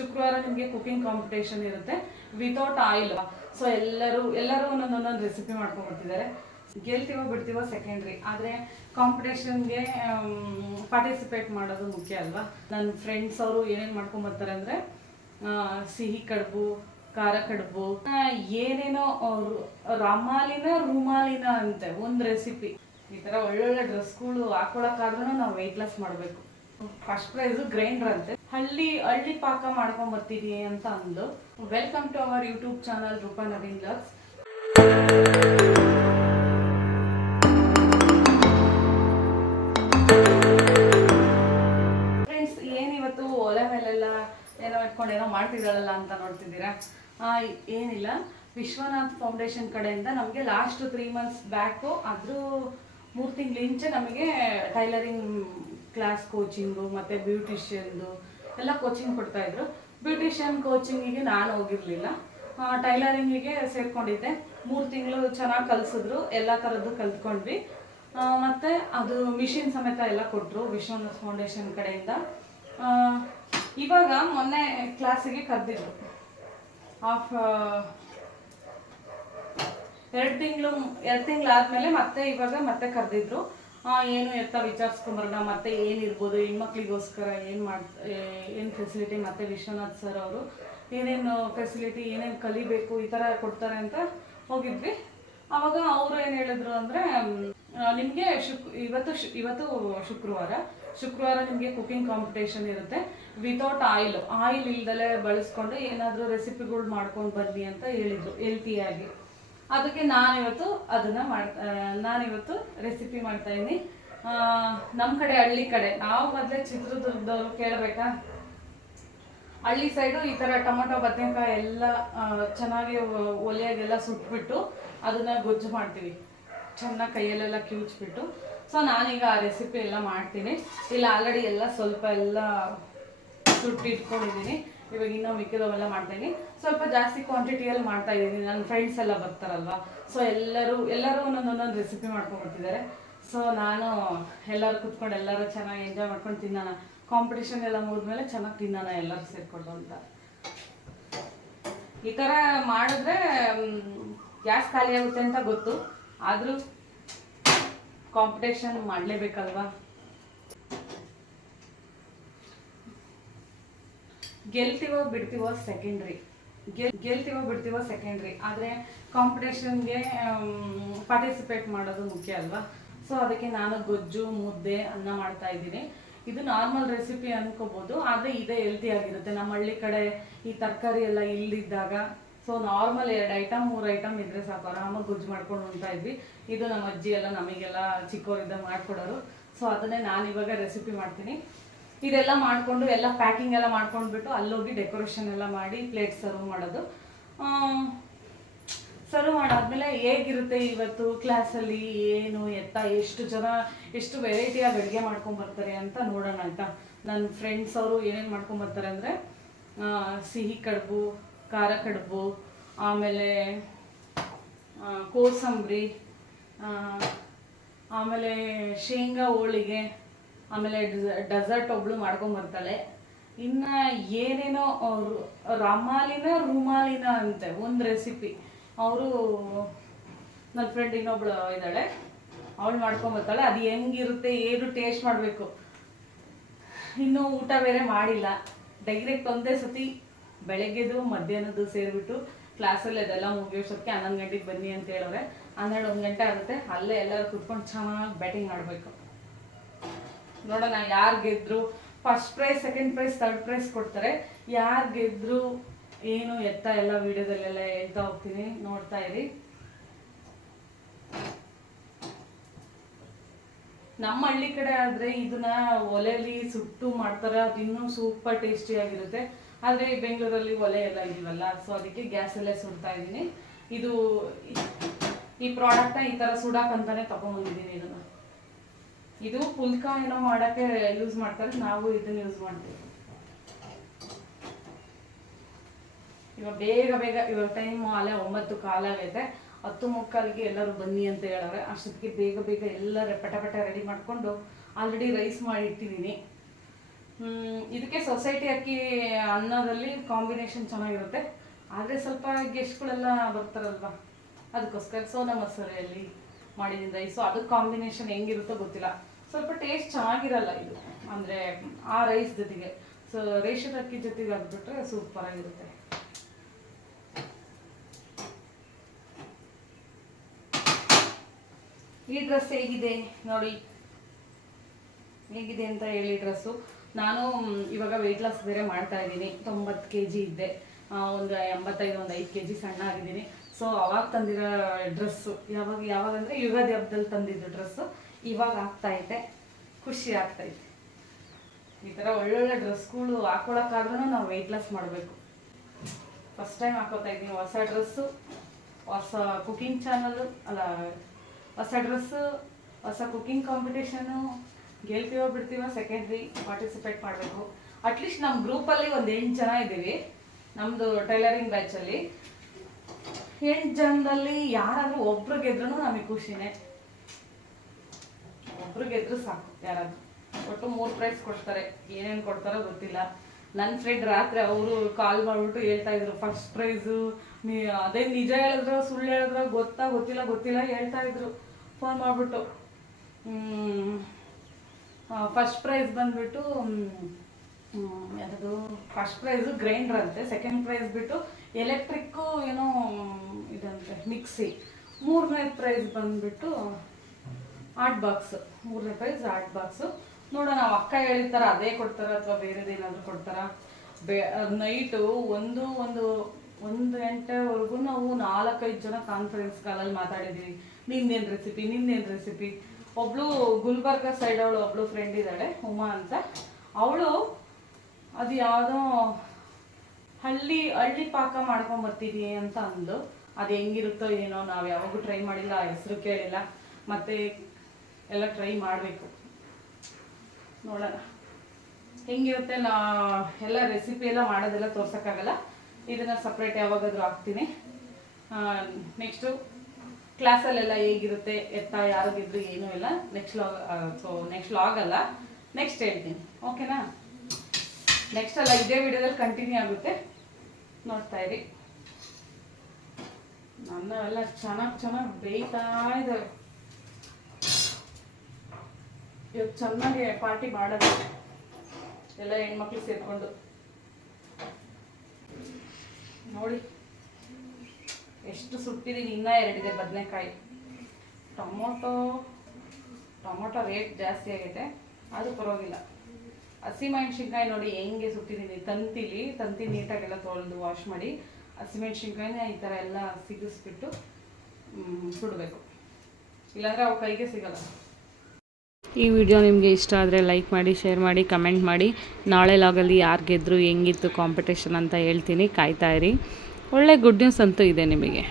ಶುಕ್ರವಾರ ನಿಮಗೆ cooking competition ಇರುತ್ತೆ ವಿತೌಟ್ ಆಯಿಲ್. ಸೊ ಎಲ್ಲರೂ ಒಂದೊಂದು ರೆಸಿಪಿ ಮಾಡ್ಕೊಂಡ್ಬರ್ತಿದ್ದಾರೆ. ಗೆಲ್ತೀವೋ ಬಿಡ್ತೀವೋ ಸೆಕೆಂಡ್ರಿ, ಆದರೆ ಕಾಂಪಿಟೇಷನ್ಗೆ ಪಾರ್ಟಿಸಿಪೇಟ್ ಮಾಡೋದು ಮುಖ್ಯ ಅಲ್ವಾ. ನನ್ನ ಫ್ರೆಂಡ್ಸ್ ಅವರು ಏನೇನು ಮಾಡ್ಕೊಂಬರ್ತಾರೆ ಅಂದರೆ ಸಿಹಿ ಕಡುಬು, ಖಾರ ಕಡುಬು, ಏನೇನೋ ರೂಮಾಲಿನ ಅಂತೆ ಒಂದು ರೆಸಿಪಿ. ಈ ಥರ ಒಳ್ಳೊಳ್ಳೆ ಡ್ರೆಸ್ಗಳು ಹಾಕೊಳಕ್ಕಾದ್ರೂ ನಾವು ವೆಯ್ಟ್ ಲಾಸ್ ಮಾಡಬೇಕು. ಫಸ್ಟ್ ಪ್ರೈಸು ಗ್ರೈಂಡರ್ ಅಂತೆ. ಹಳ್ಳಿ ಪಾಕ ಮಾಡ್ಕೊಂಬರ್ತೀನಿ ಅಂತ ಅಂದು. Welcome to our YouTube channel Roopa Naveen vlogs. Friends, ಏನಿವತ್ತು ಒಲೆ ಮೇಲೆಲ್ಲ ಏನೋ ಇಟ್ಕೊಂಡು ಏನೋ ಮಾಡ್ತಿದ್ದಾಳಲ್ಲ ಅಂತ ನೋಡ್ತಿದ್ದೀರಾ. ಏನಿಲ್ಲ, ವಿಶ್ವನಾಥ್ ಫೌಂಡೇಶನ್ ಕಡೆಯಿಂದ ನಮಗೆ ಲಾಸ್ಟ್ 3 months ಬ್ಯಾಕು, ಅದ್ರ 3 ತಿಂಗಳಿಂಚೆ ನಮಗೆ ಟೈಲರಿಂಗ್ ಕ್ಲಾಸ್ ಕೋಚಿಂಗು ಮತ್ತು ಬ್ಯೂಟಿಷಿಯನ್ದು ಎಲ್ಲ ಕೋಚಿಂಗ್ ಕೊಡ್ತಾಯಿದ್ರು. ಬ್ಯೂಟಿಷಿಯನ್ ಕೋಚಿಂಗಿಗೆ ನಾನು ಹೋಗಿರಲಿಲ್ಲ, ಟೈಲರಿಂಗಿಗೆ ಸೇರ್ಕೊಂಡಿದ್ದೆ. 3 ತಿಂಗಳು ಚೆನ್ನಾಗಿ ಕಲಿಸಿದ್ರು, ಎಲ್ಲ ಥರದ್ದು ಕಲ್ತ್ಕೊಂಡ್ವಿ. ಮತ್ತು ಅದು ಮಿಷಿನ್ ಸಮೇತ ಎಲ್ಲ ಕೊಟ್ಟರು ವಿಶ್ವನಾಥ್ ಫೌಂಡೇಶನ್ ಕಡೆಯಿಂದ. ಇವಾಗ ಮೊನ್ನೆ ಕ್ಲಾಸಿಗೆ ಕರೆದಿದ್ರು. 2 ತಿಂಗಳಾದ್ಮೇಲೆ ಮತ್ತೆ ಕರೆದಿದ್ರು. ಏನು ಎತ್ತ ವಿಚಾರಿಸ್ಕೊಂಬರೋಣ, ಮತ್ತೆ ಏನಿರ್ಬೋದು ಹೆಣ್ಮಕ್ಳಿಗೋಸ್ಕರ ಏನು ಫೆಸಿಲಿಟಿ, ಮತ್ತು ವಿಶ್ವನಾಥ್ ಸರ್ ಅವರು ಏನೇನು ಫೆಸಿಲಿಟಿ, ಏನೇನು ಕಲಿಬೇಕು ಈ ಥರ ಕೊಡ್ತಾರೆ ಅಂತ ಹೋಗಿದ್ವಿ. ಆವಾಗ ಅವರು ಏನು ಹೇಳಿದ್ರು ಅಂದರೆ, ನಿಮಗೆ ಇವತ್ತು ಶುಕ್ರವಾರ ನಿಮಗೆ ಕುಕಿಂಗ್ ಕಾಂಪಿಟೇಷನ್ ಇರುತ್ತೆ ವಿತೌಟ್ ಆಯಿಲ್ ಇಲ್ದಲೇ ಬಳಸ್ಕೊಂಡು ಏನಾದರೂ ರೆಸಿಪಿಗಳು ಮಾಡ್ಕೊಂಡು ಬನ್ನಿ ಅಂತ ಹೇಳಿದ್ರು ಹೆಲ್ತಿಯಾಗಿ. ಅದಕ್ಕೆ ನಾನಿವತ್ತು ರೆಸಿಪಿ ಮಾಡ್ತಾಯಿದ್ದೀನಿ. ನಮ್ಮ ಕಡೆ ಹಳ್ಳಿ ಕಡೆ, ನಾವು ಮೊದಲೇ ಚಿತ್ರದುರ್ಗದವರು ಕೇಳಬೇಕಾ, ಹಳ್ಳಿ ಸೈಡು ಈ ಥರ ಟೊಮೊಟೊ ಬದನೆಕಾಯಿ ಎಲ್ಲ ಚೆನ್ನಾಗಿ ಒಲೆಯಾಗೆಲ್ಲ ಸುಟ್ಬಿಟ್ಟು ಅದನ್ನು ಗೊಜ್ಜು ಮಾಡ್ತೀವಿ, ಚೆನ್ನಾಗಿ ಕೈಯಲ್ಲೆಲ್ಲ ಕಿವುಚ್ಬಿಟ್ಟು. ಸೊ ನಾನೀಗ ಆ ರೆಸಿಪಿ ಎಲ್ಲ ಮಾಡ್ತೀನಿ. ಇಲ್ಲ ಆಲ್ರೆಡಿ ಎಲ್ಲ ಸ್ವಲ್ಪ ಎಲ್ಲ ಸುಟ್ಟಿಟ್ಕೊಂಡಿದ್ದೀನಿ. ಇವಾಗ ಇನ್ನೂ ಮಿಕ್ಕಿದವೆಲ್ಲ ಮಾಡ್ತಾಯಿದ್ದೀನಿ. ಸ್ವಲ್ಪ ಜಾಸ್ತಿ ಕ್ವಾಂಟಿಟಿಯಲ್ಲಿ ಮಾಡ್ತಾಯಿದ್ದೀನಿ. ನನ್ನ ಫ್ರೆಂಡ್ಸ್ ಎಲ್ಲ ಬರ್ತಾರಲ್ವ, ಸೊ ಎಲ್ಲರೂ ಒಂದೊಂದು ರೆಸಿಪಿ ಮಾಡ್ಕೊಂಡ್ಬರ್ತಿದ್ದಾರೆ. ಸೊ ನಾನು ಎಲ್ಲರೂ ಕೂತ್ಕೊಂಡು ಎಲ್ಲರೂ ಚೆನ್ನಾಗಿ ಎಂಜಾಯ್ ಮಾಡ್ಕೊಂಡು ತಿನ್ನೋಣ, ಕಾಂಪಿಟೇಷನ್ ಎಲ್ಲ ಮುಗಿದ್ಮೇಲೆ ಚೆನ್ನಾಗಿ ತಿನ್ನೋಣ ಎಲ್ಲರೂ ಸೇರಿಕೊಂಡು ಅಂತ. ಈ ಥರ ಮಾಡಿದ್ರೆ ಗ್ಯಾಸ್ ಖಾಲಿ ಆಗುತ್ತೆ ಅಂತ ಗೊತ್ತು, ಆದರೂ ಕಾಂಪಿಟೇಷನ್ ಮಾಡಲೇಬೇಕಲ್ವಾ. ಗೆಲ್ತೀವೋ ಬಿಡ್ತೀವೋ ಸೆಕೆಂಡ್ರಿ, ಆದರೆ ಕಾಂಪಿಟೇಷನ್ಗೆ ಪಾರ್ಟಿಸಿಪೇಟ್ ಮಾಡೋದು ಮುಖ್ಯ ಅಲ್ವಾ. ಸೊ ಅದಕ್ಕೆ ನಾನು ಗೊಜ್ಜು, ಮುದ್ದೆ, ಅನ್ನ ಮಾಡ್ತಾ ಇದ್ದೀನಿ. ಇದು ನಾರ್ಮಲ್ ರೆಸಿಪಿ ಅನ್ಕೋಬೋದು, ಆದರೆ ಇದೇ ಹೆಲ್ತಿ ಆಗಿರುತ್ತೆ. ನಮ್ಮ ಹಳ್ಳಿ ಕಡೆ ಈ ತರಕಾರಿ ಎಲ್ಲ ಇಲ್ಲಿದ್ದಾಗ ಸೊ ನಾರ್ಮಲ್ 2 ಐಟಮ್ 3 ಐಟಮ್ ಇದ್ರೆ ಸಾಕು, ಆರಾಮಾಗಿ ಗೊಜ್ಜು ಮಾಡ್ಕೊಂಡು ಉಣ್ತಾ ಇದ್ವಿ. ಇದು ನಮ್ಮ ಅಜ್ಜಿ ಎಲ್ಲ ನಮಗೆಲ್ಲ ಚಿಕ್ಕವರಿದ್ದಾಗ ಮಾಡ್ಕೊಡೋರು. ಸೊ ಅದನ್ನೇ ನಾನು ಇವಾಗ ರೆಸಿಪಿ ಮಾಡ್ತೀನಿ. ಇದೆಲ್ಲ ಮಾಡಿಕೊಂಡು ಎಲ್ಲ ಪ್ಯಾಕಿಂಗ್ ಎಲ್ಲ ಮಾಡ್ಕೊಂಡ್ಬಿಟ್ಟು ಅಲ್ಲೋಗಿ ಡೆಕೋರೇಷನ್ ಎಲ್ಲ ಮಾಡಿ ಪ್ಲೇಟ್ ಸರ್ವ್ ಮಾಡೋದು. ಸರ್ವ್ ಮಾಡಾದ್ಮೇಲೆ ಹೇಗಿರುತ್ತೆ ಇವತ್ತು ಕ್ಲಾಸಲ್ಲಿ, ಏನು ಎತ್ತ, ಎಷ್ಟು ವೆರೈಟಿಯಾಗಿ ಅಡುಗೆ ಮಾಡ್ಕೊಂಬರ್ತಾರೆ ಅಂತ ನೋಡೋಣ ಆಯಿತಾ. ನನ್ನ ಫ್ರೆಂಡ್ಸ್ ಅವರು ಏನೇನು ಮಾಡ್ಕೊಂಬರ್ತಾರೆ ಅಂದರೆ ಸಿಹಿ ಕಡುಬು, ಖಾರ ಕಡುಬು, ಆಮೇಲೆ ಕೋಸಂಬರಿ, ಆಮೇಲೆ ಶೇಂಗಾ ಹೋಳಿಗೆ, ಆಮೇಲೆ ಡೆಸರ್ಟ್ ಒಬ್ಳು ಮಾಡ್ಕೊಂಬರ್ತಾಳೆ. ಇನ್ನು ಏನೇನೋ ರೂಮಾಲಿನ ಅಂತೆ ಒಂದು ರೆಸಿಪಿ. ಅವರು ನನ್ನ ಫ್ರೆಂಡ್ ಇನ್ನೊಬ್ಳು ಇದ್ದಾಳೆ, ಅವಳು ಮಾಡ್ಕೊಂಬರ್ತಾಳೆ. ಅದು ಹೆಂಗಿರುತ್ತೆ, ಏನು ಟೇಸ್ಟ್ ಮಾಡಬೇಕು. ಇನ್ನೂ ಊಟ ಬೇರೆ ಮಾಡಿಲ್ಲ, ಡೈರೆಕ್ಟ್ ಒಂದೇ ಸತಿ ಬೆಳಗ್ಗೆದು ಮಧ್ಯಾಹ್ನದ್ದು ಸೇರಿಬಿಟ್ಟು ಕ್ಲಾಸಲ್ಲಿ ಅದೆಲ್ಲ ಮುಗಿಯೋಷ್ಟೊತ್ತಿಗೆ 11 ಗಂಟೆಗೆ ಬನ್ನಿ ಅಂತ ಹೇಳೋರೆ. 12-1 ಗಂಟೆ ಆಗುತ್ತೆ. ಅಲ್ಲೇ ಎಲ್ಲರೂ ಕುತ್ಕೊಂಡು ಚೆನ್ನಾಗಿ ಬ್ಯಾಟಿಂಗ್ ಮಾಡಬೇಕು. ನೋಡೋಣ ಯಾರು ಗೆದ್ರು. First prize, second prize, third prize ಕೊಡ್ತಾರೆ. ಯಾರು ಗೆದ್ರು ಏನು ಎತ್ತ ಎಲ್ಲ ವಿಡಿಯೋದಲ್ಲೆಲ್ಲ ಹೇಳ್ತಾ ಹೋಗ್ತೀನಿ, ನೋಡ್ತಾ ಇರಿ. ನಮ್ಮ ಹಳ್ಳಿ ಕಡೆ ಆದರೆ ಇದನ್ನ ಒಲೆಯಲ್ಲಿ ಸುಟ್ಟು ಮಾಡ್ತಾರೆ, ಅದು ಇನ್ನೂ ಸೂಪರ್ ಟೇಸ್ಟಿಯಾಗಿರುತ್ತೆ. ಆದರೆ ಬೆಂಗಳೂರಲ್ಲಿ ಒಲೆ ಎಲ್ಲ ಇದೀವಲ್ಲ, ಸೊ ಅದಕ್ಕೆ ಗ್ಯಾಸಲ್ಲೇ ಸುಡ್ತಾ ಇದ್ದೀನಿ. ಈ ಪ್ರಾಡಕ್ಟ್ನ ಈ ಥರ ಸುಡಾಕಂತಾನೆ ತೊಗೊಂಬಂದಿದ್ದೀನಿ. ಇದು ಪುಲ್ಕ ಏನೋ ಮಾಡೋಕ್ಕೆ ಯೂಸ್ ಮಾಡ್ತಾರೆ, ನಾವು ಇದನ್ನು ಯೂಸ್ ಮಾಡ್ತೀವಿ. ಇವಾಗ ಟೈಮು ಅಲ್ಲೇ 9:15 ಆಗೈತೆ. 10:45ಗೆ ಎಲ್ಲರೂ ಬನ್ನಿ ಅಂತ ಹೇಳೋರೆ. ಅಷ್ಟೊತ್ತಿಗೆ ಬೇಗ ಎಲ್ಲ ಪಟ ರೆಡಿ ಮಾಡಿಕೊಂಡು ಆಲ್ರೆಡಿ ರೈಸ್ ಮಾಡಿ ಇಟ್ಟಿದ್ದೀನಿ. ಇದಕ್ಕೆ ಸೊಸೈಟಿ ಅಕ್ಕಿ ಅನ್ನದಲ್ಲಿ ಕಾಂಬಿನೇಷನ್ ಚೆನ್ನಾಗಿರುತ್ತೆ. ಆದರೆ ಸ್ವಲ್ಪ ಗೆಸ್ಟ್ಗಳೆಲ್ಲ ಬರ್ತಾರಲ್ವ, ಅದಕ್ಕೋಸ್ಕರ ಸೋನಾ ಮಸೂರಿಯಲ್ಲಿ ಮಾಡಿದ್ದೀನಿ ರೈಸು. ಅದಕ್ಕೆ ಕಾಂಬಿನೇಷನ್ ಹೆಂಗಿರುತ್ತೋ ಗೊತ್ತಿಲ್ಲ, ಸ್ವಲ್ಪ ಟೇಸ್ಟ್ ಚೆನ್ನಾಗಿರಲ್ಲ ಇದು, ಅಂದರೆ ಆ ರೈಸ್ ಜೊತೆಗೆ. ಸೊ ರೇಷನ್ ಅಕ್ಕಿ ಜೊತೆಗೆ ಆಗಿಬಿಟ್ರೆ ಸೂಪರಾಗಿರುತ್ತೆ. ಈ ಡ್ರೆಸ್ ಹೇಗಿದೆ ನೋಡಿ, ಹೇಗಿದೆ ಅಂತ ಹೇಳಿ ಡ್ರೆಸ್ಸು. ನಾನು ಇವಾಗ ವೆಯ್ಟ್ ಲಾಸ್ ಬೇರೆ ಮಾಡ್ತಾ ಇದ್ದೀನಿ. 90 kg ಇದ್ದೆ, ಒಂದು 85, ಒಂದು 5 kg ಸಣ್ಣ ಆಗಿದ್ದೀನಿ. ಸೊ ಅವಾಗ ತಂದಿರೋ ಡ್ರೆಸ್ಸು, ಯಾವಾಗ ಅಂದರೆ ಯುಗಾದಿ ಹಬ್ಬದಲ್ಲಿ ತಂದಿದ್ದು ಡ್ರೆಸ್ಸು ಇವಾಗ ಆಗ್ತಾಯಿದೆ, ಖುಷಿ ಆಗ್ತೈತೆ. ಈ ಥರ ಒಳ್ಳೊಳ್ಳೆ ಡ್ರೆಸ್ಗಳು ಹಾಕೊಳಕ್ಕಾದ್ರೂ ನಾವು ವೆಯ್ಟ್ ಲಾಸ್ ಮಾಡಬೇಕು. ಫಸ್ಟ್ ಟೈಮ್ ಹಾಕೋತಾ ಇದ್ದೀನಿ ಹೊಸ ಡ್ರೆಸ್ಸು, ಹೊಸ ಕುಕಿಂಗ್ ಚಾನಲ್ ಅಲ್ಲ, ಹೊಸ ಡ್ರೆಸ್ಸು, ಹೊಸ ಕುಕಿಂಗ್ ಕಾಂಪಿಟೇಷನು. ಗೆಲ್ತೀವೋ ಬಿಡ್ತೀವೋ ಸೆಕೆಂಡ್ರಿ, ಪಾರ್ಟಿಸಿಪೇಟ್ ಮಾಡಬೇಕು. ಅಟ್ಲೀಸ್ಟ್ ನಮ್ಮ ಗ್ರೂಪಲ್ಲಿ ಒಂದು 8 ಜನ ಇದ್ದೀವಿ, ನಮ್ಮದು ಟೈಲರಿಂಗ್ ಬ್ಯಾಚಲ್ಲಿ. 8 ಜನದಲ್ಲಿ ಯಾರಾದರೂ ಒಬ್ರು ಗೆದ್ರೂ ನಮಗೆ ಖುಷಿನೇ. ಒಬ್ರು ಗೆದ್ರು ಸಾಕು ಯಾರಾದರೂ. ಒಟ್ಟು 3 ಪ್ರೈಸ್ ಕೊಡ್ತಾರೆ, ಏನೇನು ಕೊಡ್ತಾರೋ ಗೊತ್ತಿಲ್ಲ. ನನ್ನ ಫ್ರೆಂಡ್ ರಾತ್ರಿ ಅವರು ಕಾಲ್ ಮಾಡಿಬಿಟ್ಟು ಹೇಳ್ತಾ ಇದ್ರು, ಫಸ್ಟ್ ಪ್ರೈಸು ಅದೇ ನಿಜ ಹೇಳಿದ್ರು ಸುಳ್ಳು ಹೇಳಿದ್ರು ಗೊತ್ತಿಲ್ಲ ಹೇಳ್ತಾ ಇದ್ರು ಫೋನ್ ಮಾಡಿಬಿಟ್ಟು. ಫಸ್ಟ್ ಪ್ರೈಸ್ ಬಂದುಬಿಟ್ಟು ಯಾವುದು, ಫಸ್ಟ್ ಪ್ರೈಸು ಗ್ರೈಂಡ್ರ್ ಅಂತೆ, ಸೆಕೆಂಡ್ ಪ್ರೈಸ್ ಬಿಟ್ಟು ಎಲೆಕ್ಟ್ರಿಕ್ಕು ಏನೋ ಇದಂತೆ ಮಿಕ್ಸಿ, 3ನೇ ಪ್ರೈಸ್ ಬಂದುಬಿಟ್ಟು ಆರ್ಟ್ ಬಾಕ್ಸು. 3ನೇ ಪ್ರೈಸ್ ಆರ್ಟ್ ಬಾಕ್ಸು. ನೋಡೋಣ, ನಾವು ಅಕ್ಕ ಹೇಳಿರ್ತಾರೆ ಅದೇ ಕೊಡ್ತಾರ ಅಥವಾ ಬೇರೆದೇನಾದರೂ ಕೊಡ್ತಾರ. ನೈಟು ಒಂದು ಗಂಟೆವರೆಗೂ ನಾವು 4-5 ಜನ ಕಾನ್ಫರೆನ್ಸ್ ಕಾಲಲ್ಲಿ ಮಾತಾಡಿದ್ದೀವಿ. ನಿಂದೇನು ರೆಸಿಪಿ. ಒಬ್ಳು ಗುಲ್ಬರ್ಗ ಸೈಡ್ ಅವಳು ಒಬ್ಳು ಫ್ರೆಂಡ್ ಇದ್ದಾಳೆ, ಉಮಾ ಅಂತ. ಅವಳು ಅದು ಯಾವುದೋ ಹಳ್ಳಿ ಪಾಕ ಮಾಡ್ಕೊಂಬರ್ತೀನಿ ಅಂತ ಅಂದು. ಅದು ಹೆಂಗಿರುತ್ತೋ ಏನೋ, ನಾವು ಯಾವಾಗೂ ಟ್ರೈ ಮಾಡಿಲ್ಲ, ಹೆಸರು ಕೇಳಿಲ್ಲ, ಮತ್ತು ಎಲ್ಲ ಟ್ರೈ ಮಾಡಬೇಕು. ನೋಡೋಣ ಹೆಂಗಿರುತ್ತೆ. ಎಲ್ಲ ರೆಸಿಪಿ ಎಲ್ಲ ಮಾಡೋದೆಲ್ಲ ತೋರ್ಸೋಕ್ಕಾಗಲ್ಲ, ಇದನ್ನು ಸಪ್ರೇಟ್ ಯಾವಾಗಾದರೂ ಹಾಕ್ತೀನಿ. ನೆಕ್ಸ್ಟು ಕ್ಲಾಸಲ್ಲೆಲ್ಲ ಹೇಗಿರುತ್ತೆ ಎತ್ತ ಯಾರು ಗೆದ್ರು ಏನೂ ಇಲ್ಲ, ನೆಕ್ಸ್ಟ್ ಲಾಗ್ ಅಲ್ಲ, ನೆಕ್ಸ್ಟ್ ಹೇಳ್ತೀನಿ. ಓಕೆನಾ? ನೆಕ್ಸ್ಟ್ ಅಲ್ಲ, ಇದೇ ವಿಡಿಯೋದಲ್ಲಿ ಕಂಟಿನ್ಯೂ ಆಗುತ್ತೆ, ನೋಡ್ತಾ ಇರಿ. ನನ್ನವೆಲ್ಲ ಚೆನ್ನಾಗಿ ಬೇಯ್ತಾ ಇದ್ದಾವೆ. ಇವತ್ತು ಚೆನ್ನಾಗಿ ಪಾರ್ಟಿ ಮಾಡೋದು, ಎಲ್ಲ ಹೆಣ್ಮಕ್ಳು ಸೇರಿಕೊಂಡು. ನೋಡಿ ಎಷ್ಟು ಸುಟ್ಟಿದ್ದೀನಿ. ಇನ್ನೂ 2 ಇದೆ ಬದನೆಕಾಯಿ. ಟೊಮೊಟೊ ರೇಟ್ ಜಾಸ್ತಿ ಆಗೈತೆ, ಅದು ಪರವಾಗಿಲ್ಲ. ಹಸಿಮೆಣ್ಸಿನ್ಕಾಯಿ ನೋಡಿ ಹೆಂಗೆ ಸುಟ್ಟಿದ್ದೀನಿ. ತಂತಿ ನೀಟಾಗೆಲ್ಲ ತೊಳೆದು ವಾಶ್ ಮಾಡಿ ಹಸಿಮೆಣ್ಸಿನ್ಕಾಯಿನ ಈ ಥರ ಎಲ್ಲ ಸಿಗಿಸ್ಬಿಟ್ಟು ಸುಡಬೇಕು, ಇಲ್ಲಾಂದರೆ ಅವು ಕೈಗೆ ಸಿಗಲ್ಲ. ಈ ವಿಡಿಯೋ ನಿಮಗೆ ಇಷ್ಟ ಆದರೆ ಲೈಕ್ ಮಾಡಿ, ಶೇರ್ ಮಾಡಿ, ಕಮೆಂಟ್ ಮಾಡಿ. ನಾಳೆ ಲಾಗಲ್ಲಿ ಯಾರು ಗೆದ್ದರು, ಹೆಂಗಿತ್ತು ಕಾಂಪಿಟೇಷನ್ ಅಂತ ಹೇಳ್ತೀನಿ, ಕಾಯ್ತಾ ಇರಿ. ಒಳ್ಳೆ ಗುಡ್ ನ್ಯೂಸ್ ಅಂತೂ ಇದೆ ನಿಮಗೆ.